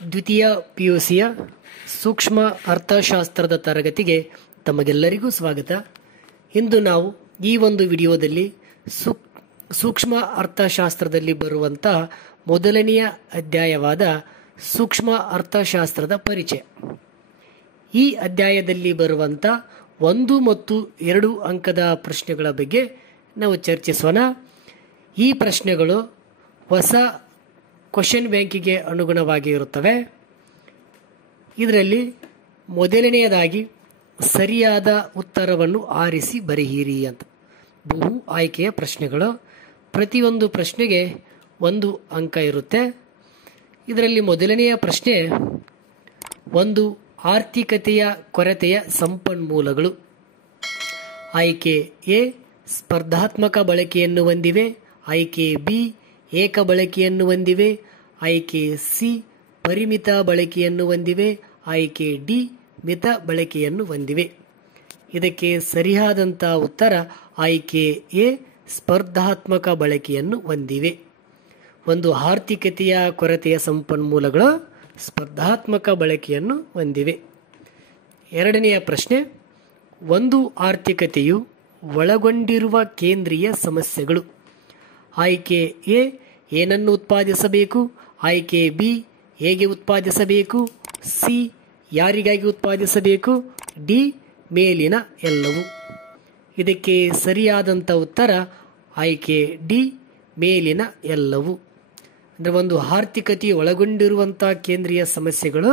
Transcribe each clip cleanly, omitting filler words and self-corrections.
ದ್ವಿತೀಯ ಪಿಯುಸಿಯ ಸೂಕ್ಷ್ಮ ಅರ್ಥಶಾಸ್ತ್ರದ ತರಗತಿಗೆ ತಮಗೆಲ್ಲರಿಗೂ ಸ್ವಾಗತ. ಇಂದು ನಾವು ಈ ಒಂದು ವಿಡಿಯೋದಲ್ಲಿ ಸೂಕ್ಷ್ಮ ಅರ್ಥಶಾಸ್ತ್ರದಲ್ಲಿ ಬರುವಂತಹ ಮೊದಲನೆಯ ಅಧ್ಯಾಯವಾದ ಸೂಕ್ಷ್ಮ ಅರ್ಥಶಾಸ್ತ್ರದ ಪರಿಚಯ. ಈ ಅಧ್ಯಾಯದಲ್ಲಿ ಬರುವಂಥ 1 ಮತ್ತು 2 ಅಂಕದ ಪ್ರಶ್ನೆಗಳ ಬಗ್ಗೆ ನಾವು ಚರ್ಚಿಸೋಣ. ಈ ಪ್ರಶ್ನೆಗಳು ಹೊಸ ಕ್ವಶನ್ ಬ್ಯಾಂಕಿಗೆ ಅನುಗುಣವಾಗಿ ಇರುತ್ತವೆ. ಇದರಲ್ಲಿ ಮೊದಲನೆಯದಾಗಿ ಸರಿಯಾದ ಉತ್ತರವನ್ನು ಆರಿಸಿ ಬರೆಯಿರಿ ಅಂತ ಬಹು ಆಯ್ಕೆಯ ಪ್ರಶ್ನೆಗಳು. ಪ್ರತಿಯೊಂದು ಪ್ರಶ್ನೆಗೆ 1 ಅಂಕ ಇರುತ್ತೆ. ಇದರಲ್ಲಿ ಮೊದಲನೆಯ ಪ್ರಶ್ನೆ, ಒಂದು ಆರ್ಥಿಕತೆಯ ಕೊರತೆಯ ಸಂಪನ್ಮೂಲಗಳು. ಆಯ್ಕೆ ಎ ಸ್ಪರ್ಧಾತ್ಮಕ ಬಳಕೆಯನ್ನು ಹೊಂದಿವೆ, ಆಯ್ಕೆ ಬಿ ಏಕ ಬಳಕೆಯನ್ನು ಹೊಂದಿವೆ, ಆಯ್ಕೆ ಸಿ ಪರಿಮಿತ ಬಳಕೆಯನ್ನು ಹೊಂದಿವೆ, ಆಯ್ಕೆ ಡಿ ಮಿತ ಬಳಕೆಯನ್ನು ಹೊಂದಿವೆ. ಇದಕ್ಕೆ ಸರಿಯಾದಂಥ ಉತ್ತರ ಆಯ್ಕೆ ಎ ಸ್ಪರ್ಧಾತ್ಮಕ ಬಳಕೆಯನ್ನು ಹೊಂದಿವೆ. ಒಂದು ಆರ್ಥಿಕತೆಯ ಕೊರತೆಯ ಸಂಪನ್ಮೂಲಗಳು ಸ್ಪರ್ಧಾತ್ಮಕ ಬಳಕೆಯನ್ನು ಹೊಂದಿವೆ. ಎರಡನೆಯ ಪ್ರಶ್ನೆ, ಒಂದು ಆರ್ಥಿಕತೆಯು ಒಳಗೊಂಡಿರುವ ಕೇಂದ್ರೀಯ ಸಮಸ್ಯೆಗಳು. ಆಯ್ಕೆ ಎ ಏನನ್ನು ಉತ್ಪಾದಿಸಬೇಕು, ಆಯ್ಕೆ ಬಿ ಹೇಗೆ ಉತ್ಪಾದಿಸಬೇಕು, ಸಿ ಯಾರಿಗಾಗಿ ಉತ್ಪಾದಿಸಬೇಕು, ಡಿ ಮೇಲಿನ ಎಲ್ಲವೂ. ಇದಕ್ಕೆ ಸರಿಯಾದಂಥ ಉತ್ತರ ಆಯ್ಕೆ ಡಿ ಮೇಲಿನ ಎಲ್ಲವೂ. ಅಂದರೆ ಒಂದು ಆರ್ಥಿಕತೆ ಒಳಗೊಂಡಿರುವಂಥ ಕೇಂದ್ರೀಯ ಸಮಸ್ಯೆಗಳು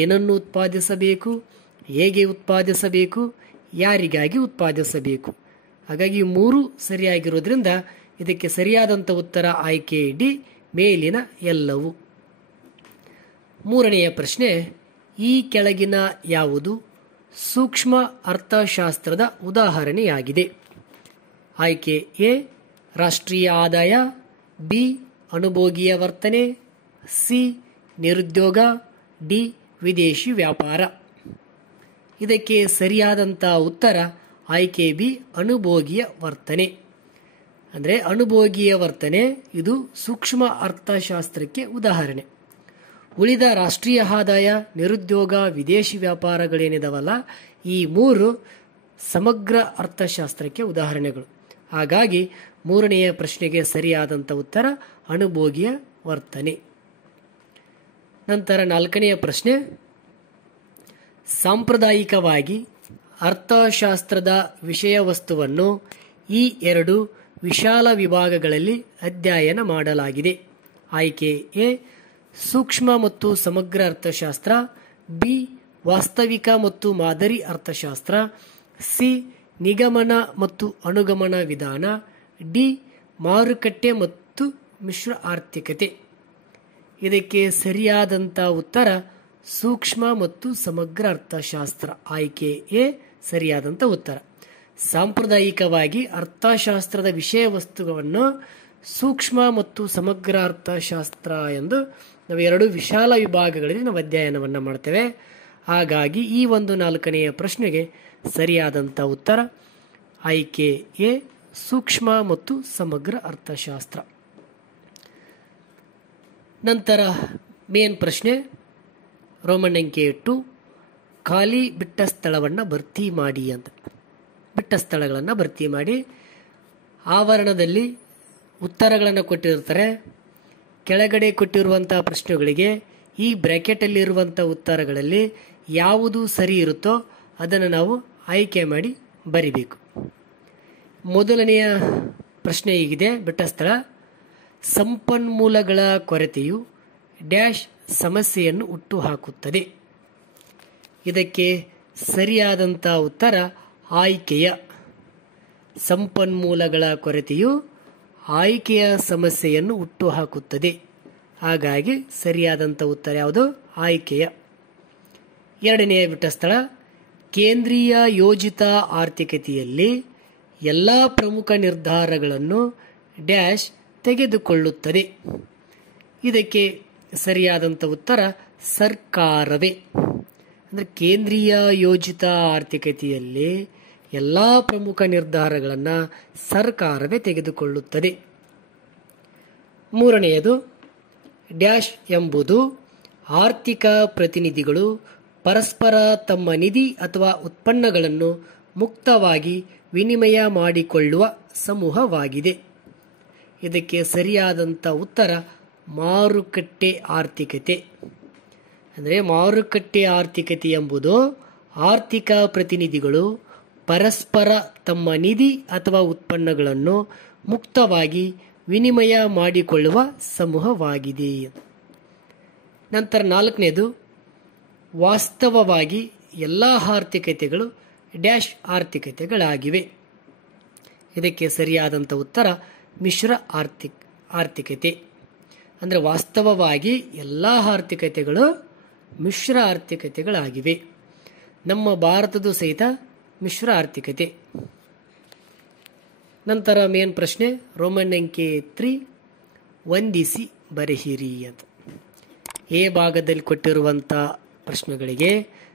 ಏನನ್ನು ಉತ್ಪಾದಿಸಬೇಕು, ಹೇಗೆ ಉತ್ಪಾದಿಸಬೇಕು, ಯಾರಿಗಾಗಿ ಉತ್ಪಾದಿಸಬೇಕು. ಹಾಗಾಗಿ 3 ಸರಿಯಾಗಿರೋದ್ರಿಂದ ಇದಕ್ಕೆ ಸರಿಯಾದಂಥ ಉತ್ತರ ಆಯ್ಕೆ ಡಿ ಮೇಲಿನ ಎಲ್ಲವೂ. ಮೂರನೆಯ ಪ್ರಶ್ನೆ, ಈ ಕೆಳಗಿನ ಯಾವುದು ಸೂಕ್ಷ್ಮ ಅರ್ಥಶಾಸ್ತ್ರದ ಉದಾಹರಣೆಯಾಗಿದೆ. ಆಯ್ಕೆ ಎ ರಾಷ್ಟ್ರೀಯ ಆದಾಯ, ಬಿ ಅನುಭೋಗಿಯ ವರ್ತನೆ, ಸಿ ನಿರುದ್ಯೋಗ, ಡಿ ವಿದೇಶಿ ವ್ಯಾಪಾರ. ಇದಕ್ಕೆ ಸರಿಯಾದಂಥ ಉತ್ತರ ಆಯ್ಕೆ ಬಿ ಅನುಭೋಗಿಯ ವರ್ತನೆ. ಅಂದರೆ ಅನುಭೋಗಿಯ ವರ್ತನೆ ಇದು ಸೂಕ್ಷ್ಮ ಅರ್ಥಶಾಸ್ತ್ರಕ್ಕೆ ಉದಾಹರಣೆ. ಉಳಿದ ರಾಷ್ಟ್ರೀಯ ಆದಾಯ, ನಿರುದ್ಯೋಗ, ವಿದೇಶಿ ವ್ಯಾಪಾರಗಳೇನಿದಾವಲ್ಲ, ಈ 3 ಸಮಗ್ರ ಅರ್ಥಶಾಸ್ತ್ರಕ್ಕೆ ಉದಾಹರಣೆಗಳು. ಹಾಗಾಗಿ ಮೂರನೆಯ ಪ್ರಶ್ನೆಗೆ ಸರಿಯಾದಂಥ ಉತ್ತರ ಅನುಭೋಗಿಯ ವರ್ತನೆ. ನಂತರ 4ನೆಯ ಪ್ರಶ್ನೆ, ಸಾಂಪ್ರದಾಯಿಕವಾಗಿ ಅರ್ಥಶಾಸ್ತ್ರದ ವಿಷಯ ವಸ್ತುವನ್ನು ಈ 2 ವಿಶಾಲ ವಿಭಾಗಗಳಲ್ಲಿ ಅಧ್ಯಯನ ಮಾಡಲಾಗಿದೆ. ಆಯ್ಕೆ ಎ ಸೂಕ್ಷ್ಮ ಮತ್ತು ಸಮಗ್ರ ಅರ್ಥಶಾಸ್ತ್ರ, ಬಿ ವಾಸ್ತವಿಕ ಮತ್ತು ಮಾದರಿ ಅರ್ಥಶಾಸ್ತ್ರ, ಸಿ ನಿಗಮನ ಮತ್ತು ಅನುಗಮನ ವಿಧಾನ, ಡಿ ಮಾರುಕಟ್ಟೆ ಮತ್ತು ಮಿಶ್ರ ಆರ್ಥಿಕತೆ. ಇದಕ್ಕೆ ಸರಿಯಾದಂಥ ಉತ್ತರ ಸೂಕ್ಷ್ಮ ಮತ್ತು ಸಮಗ್ರ ಅರ್ಥಶಾಸ್ತ್ರ. ಆಯ್ಕೆ ಎ ಸರಿಯಾದಂಥ ಉತ್ತರ. ಸಾಂಪ್ರದಾಯಿಕವಾಗಿ ಅರ್ಥಶಾಸ್ತ್ರದ ವಿಷಯ ವಸ್ತುವನ್ನು ಸೂಕ್ಷ್ಮ ಮತ್ತು ಸಮಗ್ರ ಅರ್ಥಶಾಸ್ತ್ರ ಎಂದು ನಾವು 2 ವಿಶಾಲ ವಿಭಾಗಗಳಲ್ಲಿ ನಾವು ಅಧ್ಯಯನವನ್ನು ಮಾಡ್ತೇವೆ. ಹಾಗಾಗಿ ಈ ಒಂದು 4ನೆಯ ಪ್ರಶ್ನೆಗೆ ಸರಿಯಾದಂಥ ಉತ್ತರ ಆಯ್ಕೆ ಎ ಸೂಕ್ಷ್ಮ ಮತ್ತು ಸಮಗ್ರ ಅರ್ಥಶಾಸ್ತ್ರ. ನಂತರ ಮೇನ್ ಪ್ರಶ್ನೆ, ರೋಮನ್ ಅಂಕೆ 8, ಖಾಲಿ ಬಿಟ್ಟ ಸ್ಥಳವನ್ನು ಭರ್ತಿ ಮಾಡಿ ಅಂತ. ಬಿಟ್ಟ ಸ್ಥಳಗಳನ್ನು ಭರ್ತಿ ಮಾಡಿ. ಆವರಣದಲ್ಲಿ ಉತ್ತರಗಳನ್ನು ಕೊಟ್ಟಿರ್ತಾರೆ. ಕೆಳಗಡೆ ಕೊಟ್ಟಿರುವಂಥ ಪ್ರಶ್ನೆಗಳಿಗೆ ಈ ಬ್ರ್ಯಾಕೆಟಲ್ಲಿರುವಂಥ ಉತ್ತರಗಳಲ್ಲಿ ಯಾವುದು ಸರಿ ಇರುತ್ತೋ ಅದನ್ನು ನಾವು ಆಯ್ಕೆ ಮಾಡಿ ಬರಿಬೇಕು. ಮೊದಲನೆಯ ಪ್ರಶ್ನೆ ಹೀಗಿದೆ, ಬಿಟ್ಟ ಸ್ಥಳ, ಸಂಪನ್ಮೂಲಗಳ ಕೊರತೆಯು ಡ್ಯಾಶ್ ಸಮಸ್ಯೆಯನ್ನು ಹುಟ್ಟುಹಾಕುತ್ತದೆ. ಇದಕ್ಕೆ ಸರಿಯಾದಂಥ ಉತ್ತರ ಆಯ್ಕೆಯ ಸಂಪನ್ಮೂಲಗಳ ಕೊರತೆಯು ಆಯ್ಕೆಯ ಸಮಸ್ಯೆಯನ್ನು ಹುಟ್ಟುಹಾಕುತ್ತದೆ. ಹಾಗಾಗಿ ಸರಿಯಾದಂಥ ಉತ್ತರ ಯಾವುದು? ಆಯ್ಕೆಯ. 2ನೆಯ ಬಿಟ್ಟ ಸ್ಥಳ, ಕೇಂದ್ರೀಯ ಯೋಜಿತ ಆರ್ಥಿಕತೆಯಲ್ಲಿ ಎಲ್ಲ ಪ್ರಮುಖ ನಿರ್ಧಾರಗಳನ್ನು ಡ್ಯಾಶ್ ತೆಗೆದುಕೊಳ್ಳುತ್ತದೆ. ಇದಕ್ಕೆ ಸರಿಯಾದಂಥ ಉತ್ತರ ಸರ್ಕಾರವೇ. ಅಂದರೆ ಕೇಂದ್ರೀಯ ಯೋಜಿತ ಆರ್ಥಿಕತೆಯಲ್ಲಿ ಎಲ್ಲ ಪ್ರಮುಖ ನಿರ್ಧಾರಗಳನ್ನು ಸರ್ಕಾರವೇ ತೆಗೆದುಕೊಳ್ಳುತ್ತದೆ. 3ನೇಯದು ಡ್ಯಾಶ್ ಎಂಬುದು ಆರ್ಥಿಕ ಪ್ರತಿನಿಧಿಗಳು ಪರಸ್ಪರ ತಮ್ಮ ನಿಧಿ ಅಥವಾ ಉತ್ಪನ್ನಗಳನ್ನು ಮುಕ್ತವಾಗಿ ವಿನಿಮಯ ಮಾಡಿಕೊಳ್ಳುವ ಸಮೂಹವಾಗಿದೆ. ಇದಕ್ಕೆ ಸರಿಯಾದಂಥ ಉತ್ತರ ಮಾರುಕಟ್ಟೆ ಆರ್ಥಿಕತೆ. ಅಂದರೆ ಮಾರುಕಟ್ಟೆ ಆರ್ಥಿಕತೆ ಎಂಬುದು ಆರ್ಥಿಕ ಪ್ರತಿನಿಧಿಗಳು ಪರಸ್ಪರ ತಮ್ಮ ನಿಧಿ ಅಥವಾ ಉತ್ಪನ್ನಗಳನ್ನು ಮುಕ್ತವಾಗಿ ವಿನಿಮಯ ಮಾಡಿಕೊಳ್ಳುವ ಸಮೂಹವಾಗಿದೆ. ನಂತರ 4ನೇದು, ವಾಸ್ತವವಾಗಿ ಎಲ್ಲ ಆರ್ಥಿಕತೆಗಳು ಡ್ಯಾಶ್ ಆರ್ಥಿಕತೆಗಳಾಗಿವೆ. ಇದಕ್ಕೆ ಸರಿಯಾದಂಥ ಉತ್ತರ ಮಿಶ್ರ ಆರ್ಥಿಕತೆ. ಅಂದರೆ ವಾಸ್ತವವಾಗಿ ಎಲ್ಲ ಆರ್ಥಿಕತೆಗಳು ಮಿಶ್ರ ಆರ್ಥಿಕತೆಗಳಾಗಿವೆ. ನಮ್ಮ ಭಾರತದ ಸಹಿತ ಮಿಶ್ರ ಆರ್ಥಿಕತೆ. ನಂತರ ಮೇನ್ ಪ್ರಶ್ನೆ ರೋಮನ್ ಅಂಕೆ 3 ವಂದಿಸಿ ಬರೆಯಿರಿ ಅಂತ. ಎ ಭಾಗದಲ್ಲಿ ಕೊಟ್ಟಿರುವಂಥ ಪ್ರಶ್ನೆಗಳಿಗೆ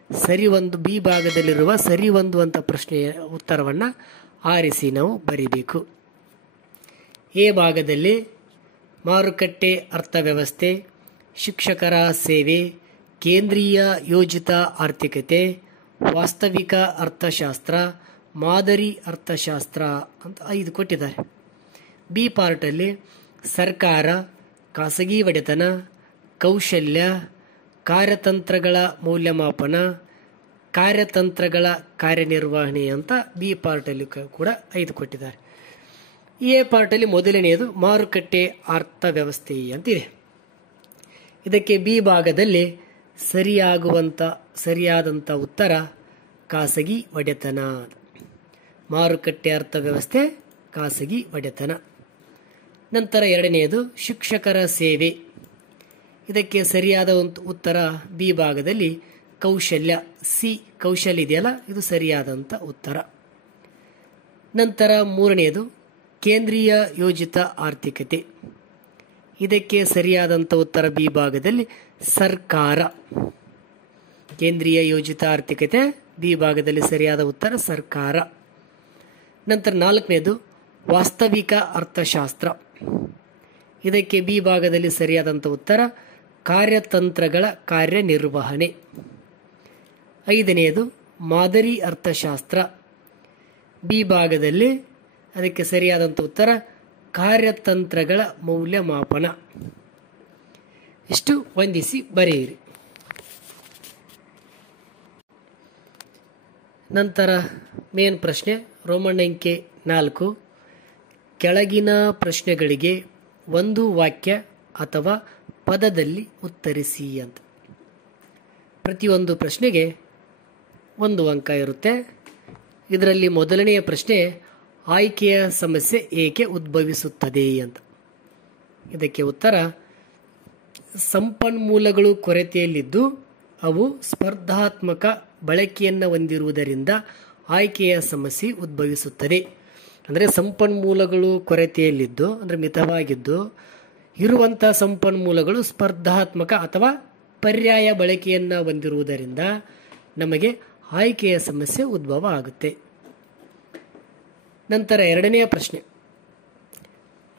ಸರಿ ಒಂದು, ಬಿ ಭಾಗದಲ್ಲಿರುವ ಸರಿ ಒಂದು ಅಂತ ಪ್ರಶ್ನೆಯ ಉತ್ತರವನ್ನು ಆರಿಸಿ ನಾವು ಬರೀಬೇಕು. ಎ ಭಾಗದಲ್ಲಿ ಮಾರುಕಟ್ಟೆ ಅರ್ಥವ್ಯವಸ್ಥೆ, ಶಿಕ್ಷಕರ ಸೇವೆ, ಕೇಂದ್ರೀಯ ಯೋಜಿತ ಆರ್ಥಿಕತೆ, ವಾಸ್ತವಿಕ ಅರ್ಥಶಾಸ್ತ್ರ, ಮಾದರಿ ಅರ್ಥಶಾಸ್ತ್ರ ಅಂತ 5 ಕೊಟ್ಟಿದ್ದಾರೆ. ಬಿ ಪಾರ್ಟಲ್ಲಿ ಸರ್ಕಾರ, ಖಾಸಗಿ ಒಡೆತನ, ಕೌಶಲ್ಯ, ಕಾರ್ಯತಂತ್ರಗಳ ಮೌಲ್ಯಮಾಪನ, ಕಾರ್ಯತಂತ್ರಗಳ ಕಾರ್ಯನಿರ್ವಹಣೆ ಅಂತ ಬಿ ಪಾರ್ಟಲ್ಲಿ ಕೂಡ 5 ಕೊಟ್ಟಿದ್ದಾರೆ. ಎ ಪಾರ್ಟಲ್ಲಿ ಮೊದಲನೆಯದು ಮಾರುಕಟ್ಟೆ ಅರ್ಥವ್ಯವಸ್ಥೆ ಅಂತಿದೆ. ಇದಕ್ಕೆ ಬಿ ಭಾಗದಲ್ಲಿ ಸರಿಯಾದಂಥ ಉತ್ತರ ಖಾಸಗಿ ಒಡೆತನ. ಮಾರುಕಟ್ಟೆ ಅರ್ಥವ್ಯವಸ್ಥೆ ಖಾಸಗಿ ಒಡೆತನ. ನಂತರ 2ನೇದು ಶಿಕ್ಷಕರ ಸೇವೆ. ಇದಕ್ಕೆ ಸರಿಯಾದ ಉತ್ತರ ಬಿ ಭಾಗದಲ್ಲಿ ಕೌಶಲ್ಯ. ಸಿ ಕೌಶಲ್ಯ ಇದೆಯಲ್ಲ, ಇದು ಸರಿಯಾದಂಥ ಉತ್ತರ. ನಂತರ 3ನೇದು ಕೇಂದ್ರೀಯ ಯೋಜಿತ ಆರ್ಥಿಕತೆ. ಇದಕ್ಕೆ ಸರಿಯಾದಂಥ ಉತ್ತರ ಬಿ ಭಾಗದಲ್ಲಿ ಸರ್ಕಾರ. ಕೇಂದ್ರೀಯ ಯೋಜಿತ ಆರ್ಥಿಕತೆ ಬಿ ಭಾಗದಲ್ಲಿ ಸರಿಯಾದ ಉತ್ತರ ಸರ್ಕಾರ. ನಂತರ 4ನೇದು ವಾಸ್ತವಿಕ ಅರ್ಥಶಾಸ್ತ್ರ. ಇದಕ್ಕೆ ಬಿ ಭಾಗದಲ್ಲಿ ಸರಿಯಾದಂಥ ಉತ್ತರ ಕಾರ್ಯತಂತ್ರಗಳ ಕಾರ್ಯನಿರ್ವಹಣೆ. 5ನೇದು ಮಾದರಿ ಅರ್ಥಶಾಸ್ತ್ರ. ಬಿ ಭಾಗದಲ್ಲಿ ಅದಕ್ಕೆ ಸರಿಯಾದಂಥ ಉತ್ತರ ಕಾರ್ಯತಂತ್ರಗಳ ಮೌಲ್ಯಮಾಪನ. ಇಷ್ಟು ವಂದಿಸಿ ಬರೆಯಿರಿ. ನಂತರ ಮೇನ್ ಪ್ರಶ್ನೆ ರೋಮನ್ ಅಂಕೆ 4 ಕೆಳಗಿನ ಪ್ರಶ್ನೆಗಳಿಗೆ ಒಂದು ವಾಕ್ಯ ಅಥವಾ ಪದದಲ್ಲಿ ಉತ್ತರಿಸಿ ಅಂತ. ಪ್ರತಿಯೊಂದು ಪ್ರಶ್ನೆಗೆ 1 ಅಂಕ ಇರುತ್ತೆ. ಇದರಲ್ಲಿ ಮೊದಲನೆಯ ಪ್ರಶ್ನೆ ಆಯ್ಕೆಯ ಸಮಸ್ಯೆ ಏಕೆ ಉದ್ಭವಿಸುತ್ತದೆ ಅಂತ. ಇದಕ್ಕೆ ಉತ್ತರ ಸಂಪನ್ಮೂಲಗಳು ಕೊರತೆಯಲ್ಲಿದ್ದು ಅವು ಸ್ಪರ್ಧಾತ್ಮಕ ಬಳಕೆಯನ್ನು ಹೊಂದಿರುವುದರಿಂದ ಆಯ್ಕೆಯ ಸಮಸ್ಯೆ ಉದ್ಭವಿಸುತ್ತದೆ. ಅಂದರೆ ಸಂಪನ್ಮೂಲಗಳು ಕೊರತೆಯಲ್ಲಿದ್ದು ಅಂದರೆ ಮಿತವಾಗಿದ್ದು ಇರುವಂಥ ಸಂಪನ್ಮೂಲಗಳು ಸ್ಪರ್ಧಾತ್ಮಕ ಅಥವಾ ಪರ್ಯಾಯ ಬಳಕೆಯನ್ನು ಹೊಂದಿರುವುದರಿಂದ ನಮಗೆ ಆಯ್ಕೆಯ ಸಮಸ್ಯೆ ಉದ್ಭವ ಆಗುತ್ತೆ. ನಂತರ 2ನೆಯ ಪ್ರಶ್ನೆ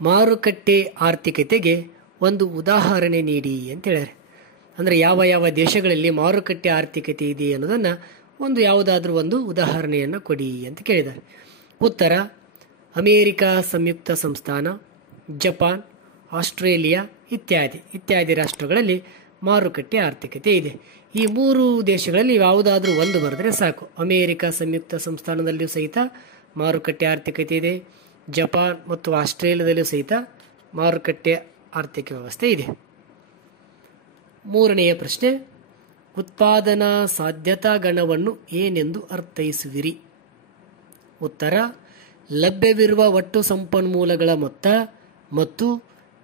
ಮಾರುಕಟ್ಟೆ ಆರ್ಥಿಕತೆಗೆ ಒಂದು ಉದಾಹರಣೆ ನೀಡಿ ಅಂತ ಹೇಳ್ಯಾರೆ. ಅಂದರೆ ಯಾವ ಯಾವ ದೇಶಗಳಲ್ಲಿ ಮಾರುಕಟ್ಟೆ ಆರ್ಥಿಕತೆ ಇದೆ ಅನ್ನೋದನ್ನು ಯಾವುದಾದ್ರೂ ಒಂದು ಉದಾಹರಣೆಯನ್ನು ಕೊಡಿ ಅಂತ ಕೇಳಿದ್ದಾರೆ. ಉತ್ತರ ಅಮೇರಿಕ ಸಂಯುಕ್ತ ಸಂಸ್ಥಾನ, ಜಪಾನ್, ಆಸ್ಟ್ರೇಲಿಯಾ ಇತ್ಯಾದಿ ರಾಷ್ಟ್ರಗಳಲ್ಲಿ ಮಾರುಕಟ್ಟೆ ಆರ್ಥಿಕತೆ ಇದೆ. ಈ 3 ದೇಶಗಳಲ್ಲಿ ಯಾವುದಾದ್ರೂ ಒಂದು ಬರೆದ್ರೆ ಸಾಕು. ಅಮೇರಿಕ ಸಂಯುಕ್ತ ಸಂಸ್ಥಾನದಲ್ಲಿಯೂ ಸಹಿತ ಮಾರುಕಟ್ಟೆ ಆರ್ಥಿಕತೆ ಇದೆ. ಜಪಾನ್ ಮತ್ತು ಆಸ್ಟ್ರೇಲಿಯಾದಲ್ಲಿಯೂ ಸಹಿತ ಮಾರುಕಟ್ಟೆ ಆರ್ಥಿಕ ವ್ಯವಸ್ಥೆ ಇದೆ. 3ನೆಯ ಪ್ರಶ್ನೆ ಉತ್ಪಾದನಾ ಸಾಧ್ಯತಾ ಗಣವನ್ನು ಏನೆಂದು ಅರ್ಥೈಸುವಿರಿ? ಉತ್ತರ ಲಭ್ಯವಿರುವ ಒಟ್ಟು ಸಂಪನ್ಮೂಲಗಳ ಮೊತ್ತ ಮತ್ತು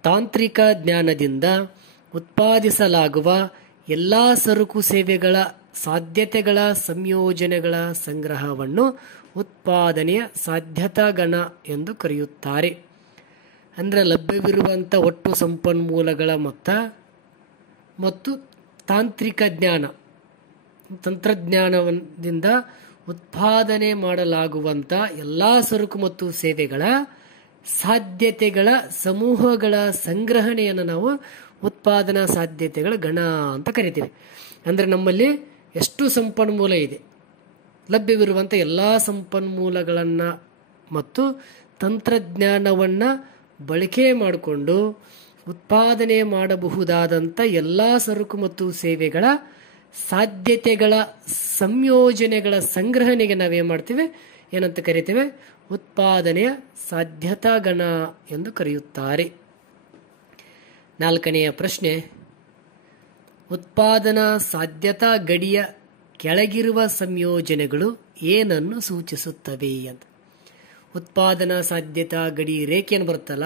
ತಾಂತ್ರಿಕ ಜ್ಞಾನದಿಂದ ಉತ್ಪಾದಿಸಲಾಗುವ ಎಲ್ಲ ಸರಕು ಸೇವೆಗಳ ಸಾಧ್ಯತೆಗಳ ಸಂಯೋಜನೆಗಳ ಸಂಗ್ರಹವನ್ನು ಉತ್ಪಾದನೆಯ ಸಾಧ್ಯತಾ ಗಣ ಎಂದು ಕರೆಯುತ್ತಾರೆ. ಅಂದರೆ ಲಭ್ಯವಿರುವಂಥ ಒಟ್ಟು ಸಂಪನ್ಮೂಲಗಳ ಮೊತ್ತ ಮತ್ತು ತಾಂತ್ರಿಕ ತಂತ್ರಜ್ಞಾನದಿಂದ ಉತ್ಪಾದನೆ ಮಾಡಲಾಗುವಂಥ ಎಲ್ಲ ಸರಕು ಮತ್ತು ಸೇವೆಗಳ ಸಾಧ್ಯತೆಗಳ ಸಮೂಹಗಳ ಸಂಗ್ರಹಣೆಯನ್ನು ನಾವು ಉತ್ಪಾದನಾ ಸಾಧ್ಯತೆಗಳ ಗಣ ಅಂತ ಕರಿತೀವಿ. ಅಂದರೆ ನಮ್ಮಲ್ಲಿ ಎಷ್ಟು ಸಂಪನ್ಮೂಲ ಇದೆ, ಲಭ್ಯವಿರುವಂಥ ಎಲ್ಲ ಸಂಪನ್ಮೂಲಗಳನ್ನು ಮತ್ತು ತಂತ್ರಜ್ಞಾನವನ್ನು ಬಳಕೆ ಮಾಡಿಕೊಂಡು ಉತ್ಪಾದನೆ ಮಾಡಬಹುದಾದಂಥ ಎಲ್ಲ ಸರಕು ಮತ್ತು ಸೇವೆಗಳ ಸಾಧ್ಯತೆಗಳ ಸಂಯೋಜನೆಗಳ ಸಂಗ್ರಹಣೆಗೆ ನಾವೇನು ಮಾಡ್ತೀವಿ, ಏನಂತ ಕರಿತೇವೆ, ಉತ್ಪಾದನೆಯ ಸಾಧ್ಯತಾ ಗಣ ಎಂದು ಕರೆಯುತ್ತಾರೆ. 4ನೆಯ ಪ್ರಶ್ನೆ, ಉತ್ಪಾದನಾ ಸಾಧ್ಯತಾ ಗಡಿಯ ಕೆಳಗಿರುವ ಸಂಯೋಜನೆಗಳು ಏನನ್ನು ಸೂಚಿಸುತ್ತವೆ ಅಂತ. ಉತ್ಪಾದನಾ ಸಾಧ್ಯತಾ ಗಡಿ ರೇಖೆಯನ್ನು ಬರುತ್ತಲ್ಲ,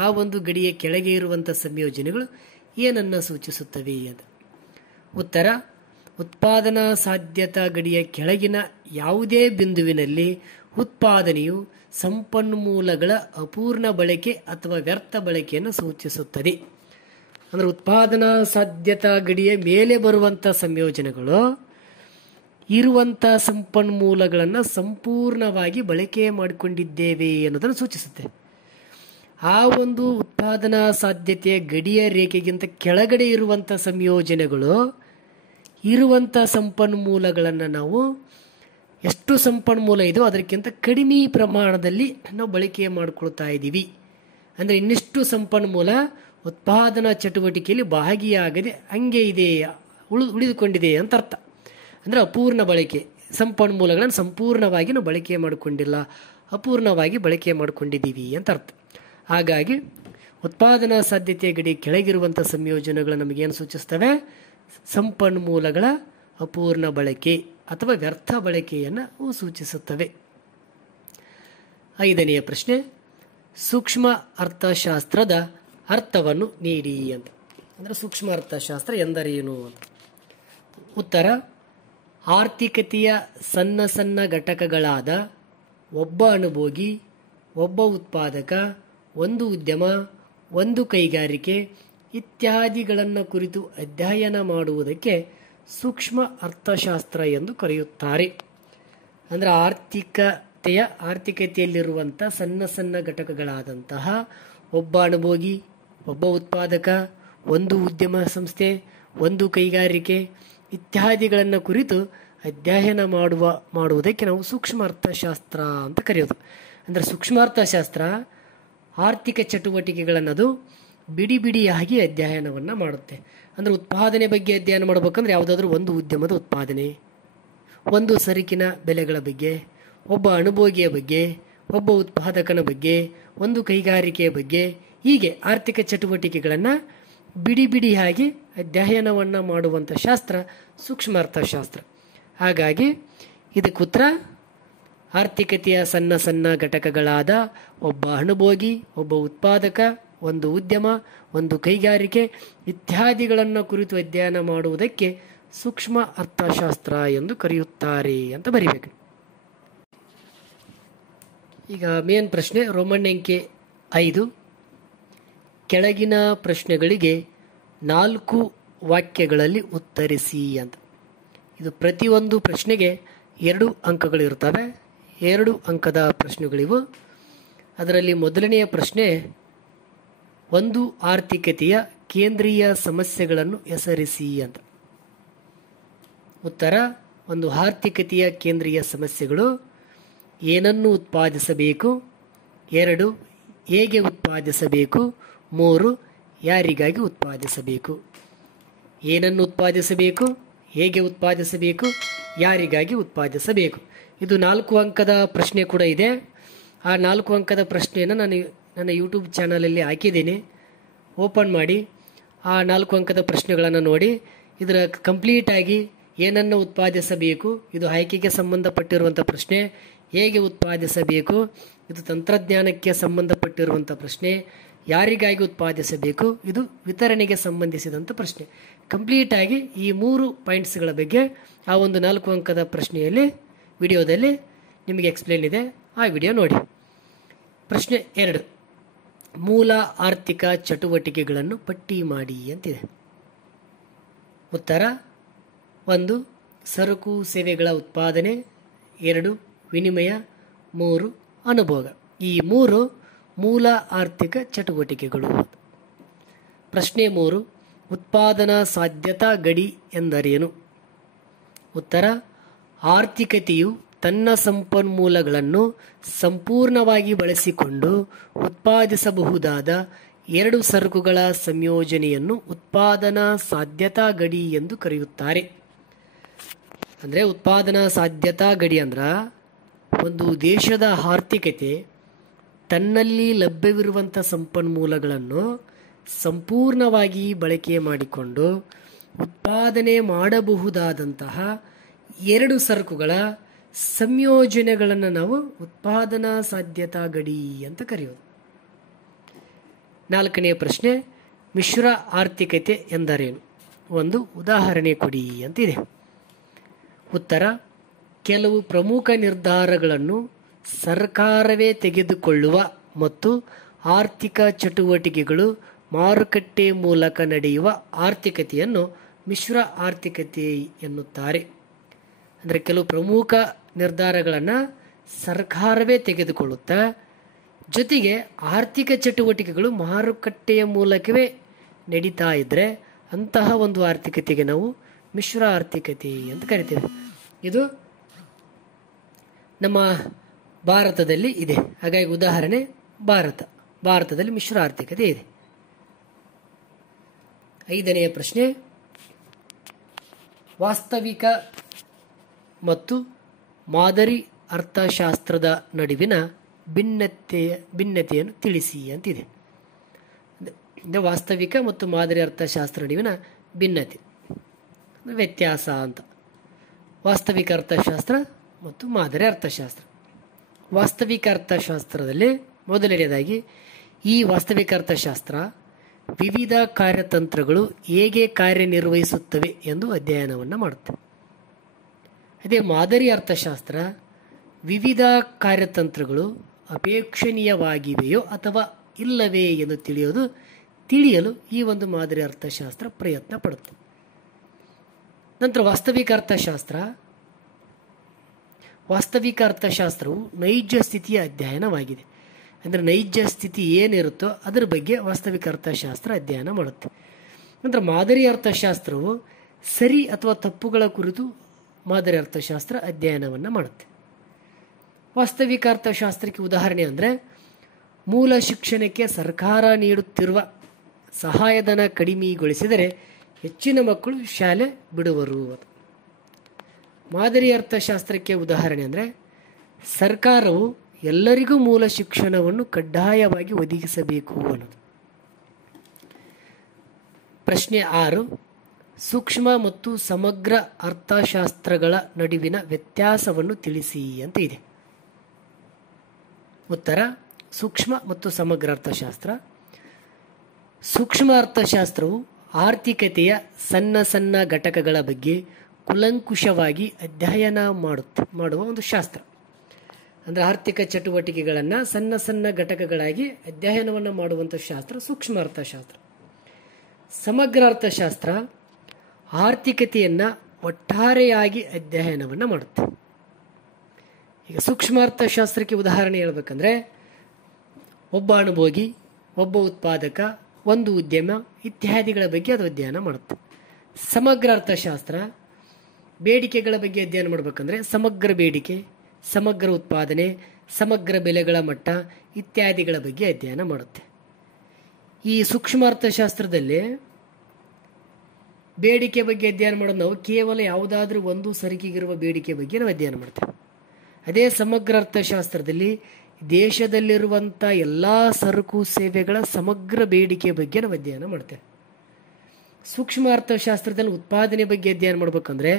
ಆ ಒಂದು ಗಡಿಯ ಕೆಳಗೆ ಇರುವಂಥ ಸಂಯೋಜನೆಗಳು ಏನನ್ನು ಸೂಚಿಸುತ್ತವೆ ಅಂತ. ಉತ್ತರ, ಉತ್ಪಾದನಾ ಸಾಧ್ಯತಾ ಗಡಿಯ ಕೆಳಗಿನ ಯಾವುದೇ ಬಿಂದುವಿನಲ್ಲಿ ಉತ್ಪಾದನೆಯು ಸಂಪನ್ಮೂಲಗಳ ಅಪೂರ್ಣ ಬಳಕೆ ಅಥವಾ ವ್ಯರ್ಥ ಬಳಕೆಯನ್ನು ಸೂಚಿಸುತ್ತದೆ. ಅಂದರೆ ಉತ್ಪಾದನಾ ಸಾಧ್ಯತಾ ಗಡಿಯ ಮೇಲೆ ಬರುವಂಥ ಸಂಯೋಜನೆಗಳು ಇರುವಂಥ ಸಂಪನ್ಮೂಲಗಳನ್ನು ಸಂಪೂರ್ಣವಾಗಿ ಬಳಕೆ ಮಾಡಿಕೊಂಡಿದ್ದೇವೆ ಅನ್ನೋದನ್ನು ಸೂಚಿಸುತ್ತೆ. ಆ ಒಂದು ಉತ್ಪಾದನಾ ಸಾಧ್ಯತೆಯ ಗಡಿಯ ರೇಖೆಗಿಂತ ಕೆಳಗಡೆ ಇರುವಂಥ ಸಂಯೋಜನೆಗಳು ಇರುವಂಥ ಸಂಪನ್ಮೂಲಗಳನ್ನು ನಾವು ಎಷ್ಟು ಸಂಪನ್ಮೂಲ ಇದೋ ಅದಕ್ಕಿಂತ ಕಡಿಮೆ ಪ್ರಮಾಣದಲ್ಲಿ ನಾವು ಬಳಕೆ ಮಾಡಿಕೊಳ್ತಾ ಇದ್ದೀವಿ. ಅಂದರೆ ಇನ್ನಿಷ್ಟು ಸಂಪನ್ಮೂಲ ಉತ್ಪಾದನಾ ಚಟುವಟಿಕೆಯಲ್ಲಿ ಭಾಗಿಯಾಗದೆ ಹಂಗೆ ಇದೆ, ಉಳಿದುಕೊಂಡಿದೆ ಅಂತ ಅರ್ಥ. ಅಂದರೆ ಅಪೂರ್ಣ ಬಳಕೆ, ಸಂಪನ್ಮೂಲಗಳನ್ನು ಸಂಪೂರ್ಣವಾಗಿ ನಾವು ಬಳಕೆ ಮಾಡಿಕೊಂಡಿಲ್ಲ, ಅಪೂರ್ಣವಾಗಿ ಬಳಕೆ ಮಾಡಿಕೊಂಡಿದ್ದೀವಿ ಅಂತ ಅರ್ಥ. ಹಾಗಾಗಿ ಉತ್ಪಾದನಾ ಸಾಧ್ಯತೆಯ ಗಡಿ ಕೆಳಗಿರುವಂಥ ಸಂಯೋಜನೆಗಳು ನಮಗೇನು ಸೂಚಿಸ್ತವೆ, ಸಂಪನ್ಮೂಲಗಳ ಅಪೂರ್ಣ ಬಳಕೆ ಅಥವಾ ವ್ಯರ್ಥ ಬಳಕೆಯನ್ನು ಸೂಚಿಸುತ್ತವೆ. 5ನೆಯ ಪ್ರಶ್ನೆ, ಸೂಕ್ಷ್ಮ ಅರ್ಥಶಾಸ್ತ್ರದ ಅರ್ಥವನ್ನು ನೀಡಿ ಅಂತ. ಅಂದರೆ ಸೂಕ್ಷ್ಮ ಅರ್ಥಶಾಸ್ತ್ರ ಎಂದರೇನು ಅಂತ. ಉತ್ತರ, ಆರ್ಥಿಕತೆಯ ಸಣ್ಣ ಸಣ್ಣ ಘಟಕಗಳಾದ ಒಬ್ಬ ಅನುಭೋಗಿ, ಒಬ್ಬ ಉತ್ಪಾದಕ, ಒಂದು ಉದ್ಯಮ, ಒಂದು ಕೈಗಾರಿಕೆ ಇತ್ಯಾದಿಗಳನ್ನು ಕುರಿತು ಅಧ್ಯಯನ ಮಾಡುವುದಕ್ಕೆ ಸೂಕ್ಷ್ಮ ಅರ್ಥಶಾಸ್ತ್ರ ಎಂದು ಕರೆಯುತ್ತಾರೆ. ಅಂದರೆ ಆರ್ಥಿಕತೆಯಲ್ಲಿರುವಂಥ ಸಣ್ಣ ಸಣ್ಣ ಘಟಕಗಳಾದಂತಹ ಒಬ್ಬ ಅನುಭೋಗಿ, ಒಬ್ಬ ಉತ್ಪಾದಕ, ಒಂದು ಉದ್ಯಮ ಸಂಸ್ಥೆ, ಒಂದು ಕೈಗಾರಿಕೆ ಇತ್ಯಾದಿಗಳನ್ನು ಕುರಿತು ಅಧ್ಯಯನ ಮಾಡುವುದಕ್ಕೆ ನಾವು ಸೂಕ್ಷ್ಮ ಅರ್ಥಶಾಸ್ತ್ರ ಅಂತ ಕರೆಯೋದು. ಅಂದರೆ ಸೂಕ್ಷ್ಮ ಅರ್ಥಶಾಸ್ತ್ರ ಆರ್ಥಿಕ ಚಟುವಟಿಕೆಗಳನ್ನದು ಬಿಡಿ ಬಿಡಿಯಾಗಿ ಅಧ್ಯಯನವನ್ನು ಮಾಡುತ್ತೆ. ಅಂದರೆ ಉತ್ಪಾದನೆ ಬಗ್ಗೆ ಅಧ್ಯಯನ ಮಾಡಬೇಕಂದ್ರೆ ಯಾವುದಾದ್ರೂ ಒಂದು ಉದ್ಯಮದ ಉತ್ಪಾದನೆ, ಒಂದು ಸರಕಿನ ಬೆಲೆಗಳ ಬಗ್ಗೆ, ಒಬ್ಬ ಅನುಭೋಗಿಯ ಬಗ್ಗೆ, ಒಬ್ಬ ಉತ್ಪಾದಕನ ಬಗ್ಗೆ, ಒಂದು ಕೈಗಾರಿಕೆಯ ಬಗ್ಗೆ, ಹೀಗೆ ಆರ್ಥಿಕ ಚಟುವಟಿಕೆಗಳನ್ನು ಬಿಡಿ ಬಿಡಿಯಾಗಿ ಅಧ್ಯಯನವನ್ನು ಮಾಡುವಂಥ ಶಾಸ್ತ್ರ ಸೂಕ್ಷ್ಮ ಅರ್ಥಶಾಸ್ತ್ರ. ಹಾಗಾಗಿ ಇದಕ್ಕೆ ಉತ್ತರ, ಆರ್ಥಿಕತೆಯ ಸಣ್ಣ ಸಣ್ಣ ಘಟಕಗಳಾದ ಒಬ್ಬ ಅನುಭೋಗಿ, ಒಬ್ಬ ಉತ್ಪಾದಕ, ಒಂದು ಉದ್ಯಮ, ಒಂದು ಕೈಗಾರಿಕೆ ಇತ್ಯಾದಿಗಳನ್ನು ಕುರಿತು ಅಧ್ಯಯನ ಮಾಡುವುದಕ್ಕೆ ಸೂಕ್ಷ್ಮ ಅರ್ಥಶಾಸ್ತ್ರ ಎಂದು ಕರೆಯುತ್ತಾರೆ ಅಂತ ಬರೀಬೇಕು. ಈಗ ಮೇನ್ ಪ್ರಶ್ನೆ, ರೋಮನ್ ಅಂಕೆ 5, ಕೆಳಗಿನ ಪ್ರಶ್ನೆಗಳಿಗೆ 4 ವಾಕ್ಯಗಳಲ್ಲಿ ಉತ್ತರಿಸಿ ಅಂತ. ಇದು ಪ್ರತಿಯೊಂದು ಪ್ರಶ್ನೆಗೆ 2 ಅಂಕಗಳಿರ್ತವೆ. 2 ಅಂಕದ ಪ್ರಶ್ನೆಗಳಿವು. ಅದರಲ್ಲಿ ಮೊದಲನೆಯ ಪ್ರಶ್ನೆ, ಒಂದು ಆರ್ಥಿಕತೆಯ ಕೇಂದ್ರೀಯ ಸಮಸ್ಯೆಗಳನ್ನು ಹೆಸರಿಸಿ ಅಂತ. ಉತ್ತರ, ಒಂದು ಆರ್ಥಿಕತೆಯ ಕೇಂದ್ರೀಯ ಸಮಸ್ಯೆಗಳು ಏನನ್ನು ಉತ್ಪಾದಿಸಬೇಕು, 2 ಹೇಗೆ ಉತ್ಪಾದಿಸಬೇಕು, 3 ಯಾರಿಗಾಗಿ ಉತ್ಪಾದಿಸಬೇಕು. ಏನನ್ನು ಉತ್ಪಾದಿಸಬೇಕು, ಹೇಗೆ ಉತ್ಪಾದಿಸಬೇಕು, ಯಾರಿಗಾಗಿ ಉತ್ಪಾದಿಸಬೇಕು. ಇದು 4 ಅಂಕದ ಪ್ರಶ್ನೆ ಕೂಡ ಇದೆ. ಆ 4 ಅಂಕದ ಪ್ರಶ್ನೆಯನ್ನು ನಾನು ನನ್ನ ಯೂಟ್ಯೂಬ್ ಚಾನಲಲ್ಲಿ ಹಾಕಿದ್ದೀನಿ. ಓಪನ್ ಮಾಡಿ ಆ 4 ಅಂಕದ ಪ್ರಶ್ನೆಗಳನ್ನು ನೋಡಿ. ಇದರ ಕಂಪ್ಲೀಟಾಗಿ ಏನನ್ನು ಉತ್ಪಾದಿಸಬೇಕು, ಇದು ಆಯ್ಕೆಗೆ ಸಂಬಂಧಪಟ್ಟಿರುವಂಥ ಪ್ರಶ್ನೆ. ಹೇಗೆ ಉತ್ಪಾದಿಸಬೇಕು, ಇದು ತಂತ್ರಜ್ಞಾನಕ್ಕೆ ಸಂಬಂಧಪಟ್ಟಿರುವಂಥ ಪ್ರಶ್ನೆ. ಯಾರಿಗಾಗಿ ಉತ್ಪಾದಿಸಬೇಕು, ಇದು ವಿತರಣೆಗೆ ಸಂಬಂಧಿಸಿದಂಥ ಪ್ರಶ್ನೆ. ಕಂಪ್ಲೀಟಾಗಿ ಈ 3 ಪಾಯಿಂಟ್ಸ್ಗಳ ಬಗ್ಗೆ ಆ ಒಂದು 4 ಅಂಕದ ಪ್ರಶ್ನೆಯಲ್ಲಿ ವಿಡಿಯೋದಲ್ಲಿ ನಿಮಗೆ ಎಕ್ಸ್ಪ್ಲೇನ್ ಇದೆ. ಆ ವಿಡಿಯೋ ನೋಡಿ. ಪ್ರಶ್ನೆ 2, ಮೂಲ ಆರ್ಥಿಕ ಚಟುವಟಿಕೆಗಳನ್ನು ಪಟ್ಟಿ ಮಾಡಿ ಅಂತಿದೆ. ಉತ್ತರ, 1 ಸರಕು ಸೇವೆಗಳ ಉತ್ಪಾದನೆ, 2 ವಿನಿಮಯ, 3 ಅನುಭೋಗ. ಈ 3 ಮೂಲ ಆರ್ಥಿಕ ಚಟುವಟಿಕೆಗಳು. ಪ್ರಶ್ನೆ 3, ಉತ್ಪಾದನಾ ಸಾಧ್ಯತಾ ಗಡಿ ಎಂದರೇನು? ಉತ್ತರ: ಆರ್ಥಿಕತೆಯು ತನ್ನ ಸಂಪನ್ಮೂಲಗಳನ್ನು ಸಂಪೂರ್ಣವಾಗಿ ಬಳಸಿಕೊಂಡು ಉತ್ಪಾದಿಸಬಹುದಾದ ಎರಡು ಸರಕುಗಳ ಸಂಯೋಜನೆಯನ್ನು ಉತ್ಪಾದನಾ ಸಾಧ್ಯತಾ ಗಡಿ ಎಂದು ಕರೆಯುತ್ತಾರೆ. ಅಂದರೆ ಉತ್ಪಾದನಾ ಸಾಧ್ಯತಾ ಗಡಿ ಅಂದ್ರೆ ಒಂದು ದೇಶದ ಆರ್ಥಿಕತೆ ತನ್ನಲ್ಲಿ ಲಭ್ಯವಿರುವಂಥ ಸಂಪನ್ಮೂಲಗಳನ್ನು ಸಂಪೂರ್ಣವಾಗಿ ಬಳಕೆ ಮಾಡಿಕೊಂಡು ಉತ್ಪಾದನೆ ಮಾಡಬಹುದಾದಂತಹ ಎರಡು ಸರಕುಗಳ ಸಂಯೋಜನೆಗಳನ್ನು ನಾವು ಉತ್ಪಾದನಾ ಸಾಧ್ಯತಾ ಗಡಿ ಅಂತ ಕರೆಯೋದು. 4ನೇ ಪ್ರಶ್ನೆ, ಮಿಶ್ರ ಆರ್ಥಿಕತೆ ಎಂದರೇನು? ಒಂದು ಉದಾಹರಣೆ ಕೊಡಿ ಅಂತಿದೆ. ಉತ್ತರ: ಕೆಲವು ಪ್ರಮುಖ ನಿರ್ಧಾರಗಳನ್ನು ಸರ್ಕಾರವೇ ತೆಗೆದುಕೊಳ್ಳುವ ಮತ್ತು ಆರ್ಥಿಕ ಚಟುವಟಿಕೆಗಳು ಮಾರುಕಟ್ಟೆ ಮೂಲಕ ನಡೆಯುವ ಆರ್ಥಿಕತೆಯನ್ನು ಮಿಶ್ರ ಆರ್ಥಿಕತೆ ಎನ್ನುತ್ತಾರೆ. ಅಂದರೆ ಕೆಲವು ಪ್ರಮುಖ ನಿರ್ಧಾರಗಳನ್ನು ಸರ್ಕಾರವೇ ತೆಗೆದುಕೊಳ್ಳುತ್ತಾ ಜೊತೆಗೆ ಆರ್ಥಿಕ ಚಟುವಟಿಕೆಗಳು ಮಾರುಕಟ್ಟೆಯ ಮೂಲಕವೇ ನಡೀತಾ ಇದ್ದರೆ ಅಂತಹ ಒಂದು ಆರ್ಥಿಕತೆಗೆ ನಾವು ಮಿಶ್ರ ಆರ್ಥಿಕತೆ ಅಂತ ಕರಿತೇವೆ. ಇದು ನಮ್ಮ ಭಾರತದಲ್ಲಿ ಇದೆ. ಹಾಗಾಗಿ ಉದಾಹರಣೆ ಭಾರತದಲ್ಲಿ ಮಿಶ್ರ ಆರ್ಥಿಕತೆ ಇದೆ. 5ನೇ ಪ್ರಶ್ನೆ, ವಾಸ್ತವಿಕ ಮತ್ತು ಮಾದರಿ ಅರ್ಥಶಾಸ್ತ್ರದ ನಡುವಿನ ಭಿನ್ನತೆಯನ್ನು ತಿಳಿಸಿ ಅಂತಿದೆ. ವಾಸ್ತವಿಕ ಮತ್ತು ಮಾದರಿ ಅರ್ಥಶಾಸ್ತ್ರ ನಡುವಿನ ಭಿನ್ನತೆ, ವ್ಯತ್ಯಾಸ ಅಂತ. ವಾಸ್ತವಿಕ ಅರ್ಥಶಾಸ್ತ್ರ ಮತ್ತು ಮಾದರಿ ಅರ್ಥಶಾಸ್ತ್ರ. ವಾಸ್ತವಿಕ ಅರ್ಥಶಾಸ್ತ್ರದಲ್ಲಿ ಮೊದಲನೆಯದಾಗಿ ಈ ವಾಸ್ತವಿಕ ಅರ್ಥಶಾಸ್ತ್ರ ವಿವಿಧ ಕಾರ್ಯತಂತ್ರಗಳು ಹೇಗೆ ಕಾರ್ಯನಿರ್ವಹಿಸುತ್ತವೆ ಎಂದು ಅಧ್ಯಯನವನ್ನು ಮಾಡುತ್ತೆ. ಅದೇ ಮಾದರಿ ಅರ್ಥಶಾಸ್ತ್ರ ವಿವಿಧ ಕಾರ್ಯತಂತ್ರಗಳು ಅಪೇಕ್ಷಣೀಯವಾಗಿವೆಯೋ ಅಥವಾ ಇಲ್ಲವೇ ಎಂದು ತಿಳಿಯಲು ಈ ಒಂದು ಮಾದರಿ ಅರ್ಥಶಾಸ್ತ್ರ ಪ್ರಯತ್ನ ಪಡುತ್ತೆ. ನಂತರ ವಾಸ್ತವಿಕ ಅರ್ಥಶಾಸ್ತ್ರವು ನೈಜ ಸ್ಥಿತಿಯ ಅಧ್ಯಯನವಾಗಿದೆ. ಅಂದರೆ ನೈಜ ಸ್ಥಿತಿ ಏನಿರುತ್ತೋ ಅದರ ಬಗ್ಗೆ ವಾಸ್ತವಿಕ ಅರ್ಥಶಾಸ್ತ್ರ ಅಧ್ಯಯನ ಮಾಡುತ್ತೆ. ನಂತರ ಮಾದರಿ ಅರ್ಥಶಾಸ್ತ್ರವು ಸರಿ ಅಥವಾ ತಪ್ಪುಗಳ ಕುರಿತು ಮಾದರಿ ಅರ್ಥಶಾಸ್ತ್ರ ಅಧ್ಯಯನವನ್ನು ಮಾಡುತ್ತೆ. ವಾಸ್ತವಿಕ ಅರ್ಥಶಾಸ್ತ್ರಕ್ಕೆ ಉದಾಹರಣೆ ಅಂದರೆ ಮೂಲ ಶಿಕ್ಷಣಕ್ಕೆ ಸರ್ಕಾರ ನೀಡುತ್ತಿರುವ ಸಹಾಯಧನ ಕಡಿಮೆಗೊಳಿಸಿದರೆ ಹೆಚ್ಚಿನ ಮಕ್ಕಳು ಶಾಲೆ ಬಿಡುವರು. ಮಾದರಿ ಅರ್ಥಶಾಸ್ತ್ರಕ್ಕೆ ಉದಾಹರಣೆ ಅಂದರೆ ಸರ್ಕಾರವು ಎಲ್ಲರಿಗೂ ಮೂಲ ಶಿಕ್ಷಣವನ್ನು ಕಡ್ಡಾಯವಾಗಿ ಒದಗಿಸಬೇಕು ಅನ್ನೋದು. ಪ್ರಶ್ನೆ 6, ಸೂಕ್ಷ್ಮ ಮತ್ತು ಸಮಗ್ರ ಅರ್ಥಶಾಸ್ತ್ರಗಳ ನಡುವಿನ ವ್ಯತ್ಯಾಸವನ್ನು ತಿಳಿಸಿ ಅಂತ ಇದೆ. ಉತ್ತರ: ಸೂಕ್ಷ್ಮ ಮತ್ತು ಸಮಗ್ರ ಅರ್ಥಶಾಸ್ತ್ರ. ಸೂಕ್ಷ್ಮ ಅರ್ಥಶಾಸ್ತ್ರವು ಆರ್ಥಿಕತೆಯ ಸಣ್ಣ ಘಟಕಗಳ ಬಗ್ಗೆ ಕುಲಂಕುಷವಾಗಿ ಅಧ್ಯಯನ ಮಾಡುವ ಒಂದು ಶಾಸ್ತ್ರ. ಅಂದರೆ ಆರ್ಥಿಕ ಚಟುವಟಿಕೆಗಳನ್ನು ಸಣ್ಣ ಘಟಕಗಳಾಗಿ ಅಧ್ಯಯನವನ್ನು ಮಾಡುವಂಥ ಶಾಸ್ತ್ರ ಸೂಕ್ಷ್ಮ ಅರ್ಥಶಾಸ್ತ್ರ. ಸಮಗ್ರ ಅರ್ಥಶಾಸ್ತ್ರ ಆರ್ಥಿಕತೆಯನ್ನು ಒಟ್ಟಾರೆಯಾಗಿ ಅಧ್ಯಯನವನ್ನು ಮಾಡುತ್ತೆ. ಈಗ ಸೂಕ್ಷ್ಮ ಅರ್ಥಶಾಸ್ತ್ರಕ್ಕೆ ಉದಾಹರಣೆ ಹೇಳ್ಬೇಕಂದ್ರೆ ಒಬ್ಬ ಅನುಭೋಗಿ, ಒಬ್ಬ ಉತ್ಪಾದಕ, ಒಂದು ಉದ್ಯಮ ಇತ್ಯಾದಿಗಳ ಬಗ್ಗೆ ಅದು ಅಧ್ಯಯನ ಮಾಡುತ್ತೆ. ಸಮಗ್ರ ಅರ್ಥಶಾಸ್ತ್ರ ಬೇಡಿಕೆಗಳ ಬಗ್ಗೆ ಅಧ್ಯಯನ ಮಾಡಬೇಕಂದ್ರೆ ಸಮಗ್ರ ಬೇಡಿಕೆ, ಸಮಗ್ರ ಉತ್ಪಾದನೆ, ಸಮಗ್ರ ಬೆಲೆಗಳ ಮಟ್ಟ ಇತ್ಯಾದಿಗಳ ಬಗ್ಗೆ ಅಧ್ಯಯನ ಮಾಡುತ್ತೆ. ಈ ಸೂಕ್ಷ್ಮ ಅರ್ಥಶಾಸ್ತ್ರದಲ್ಲಿ ಬೇಡಿಕೆ ಬಗ್ಗೆ ಅಧ್ಯಯನ ಮಾಡೋದು ನಾವು ಕೇವಲ ಯಾವುದಾದ್ರೂ ಒಂದು ಸರಕಿಗಿರುವ ಬೇಡಿಕೆ ಬಗ್ಗೆ ನಾವು ಅಧ್ಯಯನ ಮಾಡ್ತೇವೆ. ಅದೇ ಸಮಗ್ರ ಅರ್ಥಶಾಸ್ತ್ರದಲ್ಲಿ ದೇಶದಲ್ಲಿರುವಂಥ ಎಲ್ಲ ಸರಕು ಸೇವೆಗಳ ಸಮಗ್ರ ಬೇಡಿಕೆ ಬಗ್ಗೆ ನಾವು ಅಧ್ಯಯನ ಮಾಡ್ತೇವೆ. ಸೂಕ್ಷ್ಮ ಅರ್ಥಶಾಸ್ತ್ರದಲ್ಲಿ ಉತ್ಪಾದನೆ ಬಗ್ಗೆ ಅಧ್ಯಯನ ಮಾಡಬೇಕಂದ್ರೆ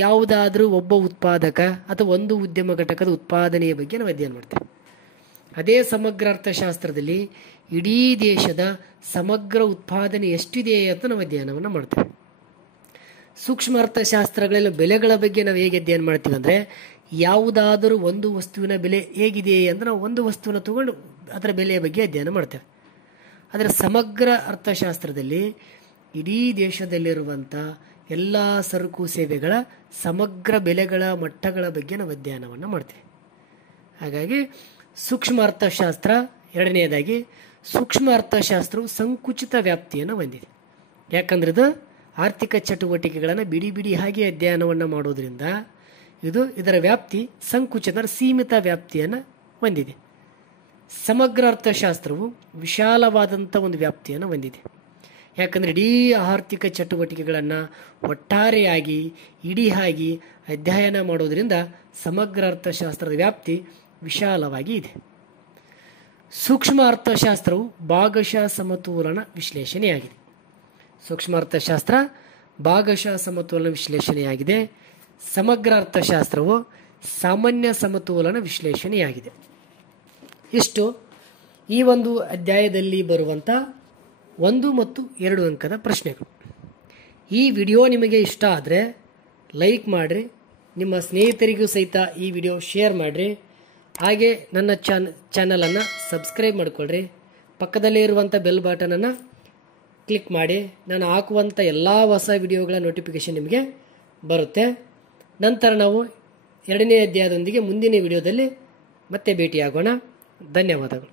ಯಾವುದಾದ್ರೂ ಒಬ್ಬ ಉತ್ಪಾದಕ ಅಥವಾ ಒಂದು ಉದ್ಯಮ ಘಟಕದ ಉತ್ಪಾದನೆಯ ಬಗ್ಗೆ ನಾವು ಅಧ್ಯಯನ ಮಾಡ್ತೇವೆ. ಅದೇ ಸಮಗ್ರ ಅರ್ಥಶಾಸ್ತ್ರದಲ್ಲಿ ಇಡೀ ದೇಶದ ಸಮಗ್ರ ಉತ್ಪಾದನೆ ಎಷ್ಟಿದೆ ಅಂತ ನಾವು ಅಧ್ಯಯನವನ್ನು ಮಾಡ್ತೇವೆ. ಸೂಕ್ಷ್ಮ ಅರ್ಥಶಾಸ್ತ್ರಗಳಲ್ಲಿ ಬೆಲೆಗಳ ಬಗ್ಗೆ ನಾವು ಹೇಗೆ ಅಧ್ಯಯನ ಮಾಡ್ತೀವಿ ಅಂದರೆ ಯಾವುದಾದರೂ ಒಂದು ವಸ್ತುವಿನ ಬೆಲೆ ಹೇಗಿದೆ ಅಂತ ನಾವು ಒಂದು ವಸ್ತುವಿನ ತಗೊಂಡು ಅದರ ಬೆಲೆಯ ಬಗ್ಗೆ ಅಧ್ಯಯನ ಮಾಡ್ತೇವೆ. ಆದರೆ ಸಮಗ್ರ ಅರ್ಥಶಾಸ್ತ್ರದಲ್ಲಿ ಇಡೀ ದೇಶದಲ್ಲಿರುವಂಥ ಎಲ್ಲ ಸರಕು ಸೇವೆಗಳ ಸಮಗ್ರ ಬೆಲೆಗಳ ಮಟ್ಟಗಳ ಬಗ್ಗೆ ನಾವು ಅಧ್ಯಯನವನ್ನು ಮಾಡ್ತೇವೆ. ಹಾಗಾಗಿ ಸೂಕ್ಷ್ಮ ಅರ್ಥಶಾಸ್ತ್ರ. ಎರಡನೆಯದಾಗಿ ಸೂಕ್ಷ್ಮ ಅರ್ಥಶಾಸ್ತ್ರವು ಸಂಕುಚಿತ ವ್ಯಾಪ್ತಿಯನ್ನು ಹೊಂದಿದೆ. ಯಾಕಂದ್ರೆ ಇದು ಆರ್ಥಿಕ ಚಟುವಟಿಕೆಗಳನ್ನು ಬಿಡಿ ಬಿಡಿ ಹಾಗೆ ಅಧ್ಯಯನವನ್ನು ಮಾಡೋದ್ರಿಂದ ಇದರ ವ್ಯಾಪ್ತಿ ಸಂಕುಚಿತ ಸೀಮಿತ ವ್ಯಾಪ್ತಿಯನ್ನು ಹೊಂದಿದೆ. ಸಮಗ್ರ ಅರ್ಥಶಾಸ್ತ್ರವು ವಿಶಾಲವಾದಂಥ ಒಂದು ವ್ಯಾಪ್ತಿಯನ್ನು ಹೊಂದಿದೆ. ಯಾಕಂದರೆ ಇಡೀ ಆರ್ಥಿಕ ಚಟುವಟಿಕೆಗಳನ್ನು ಒಟ್ಟಾರೆಯಾಗಿ ಇಡೀ ಆಗಿ ಅಧ್ಯಯನ ಮಾಡೋದ್ರಿಂದ ಸಮಗ್ರ ಅರ್ಥಶಾಸ್ತ್ರದ ವ್ಯಾಪ್ತಿ ವಿಶಾಲವಾಗಿ ಇದೆ. ಸೂಕ್ಷ್ಮ ಅರ್ಥಶಾಸ್ತ್ರವು ಭಾಗಶಃ ಸಮತೋಲನ ವಿಶ್ಲೇಷಣೆಯಾಗಿದೆ. ಸೂಕ್ಷ್ಮ ಅರ್ಥಶಾಸ್ತ್ರ ಭಾಗಶಃ ಸಮತೋಲನ ವಿಶ್ಲೇಷಣೆಯಾಗಿದೆ. ಸಮಗ್ರ ಅರ್ಥಶಾಸ್ತ್ರವು ಸಾಮಾನ್ಯ ಸಮತೋಲನ ವಿಶ್ಲೇಷಣೆಯಾಗಿದೆ. ಇಷ್ಟು ಈ ಒಂದು ಅಧ್ಯಾಯದಲ್ಲಿ ಬರುವಂಥ 1 ಮತ್ತು 2 ಅಂಕದ ಪ್ರಶ್ನೆಗಳು. ಈ ವಿಡಿಯೋ ನಿಮಗೆ ಇಷ್ಟ ಆದರೆ ಲೈಕ್ ಮಾಡಿರಿ, ನಿಮ್ಮ ಸ್ನೇಹಿತರಿಗೂ ಸಹಿತ ಈ ವಿಡಿಯೋ ಶೇರ್ ಮಾಡಿರಿ. ಹಾಗೆ ನನ್ನ ಚಾನಲನ್ನು ಸಬ್ಸ್ಕ್ರೈಬ್ ಮಾಡಿಕೊಳ್ಳ್ರಿ. ಪಕ್ಕದಲ್ಲೇ ಇರುವಂಥ ಬೆಲ್ ಬಟನನ್ನು ಕ್ಲಿಕ್ ಮಾಡಿ. ನಾನು ಹಾಕುವಂಥ ಎಲ್ಲ ಹೊಸ ವಿಡಿಯೋಗಳ ನೋಟಿಫಿಕೇಷನ್ ನಿಮಗೆ ಬರುತ್ತೆ. ನಂತರ ನಾವು 2ನೇ ಅಧ್ಯಾಯದೊಂದಿಗೆ ಮುಂದಿನ ವಿಡಿಯೋದಲ್ಲಿ ಮತ್ತೆ ಭೇಟಿಯಾಗೋಣ. ಧನ್ಯವಾದಗಳು.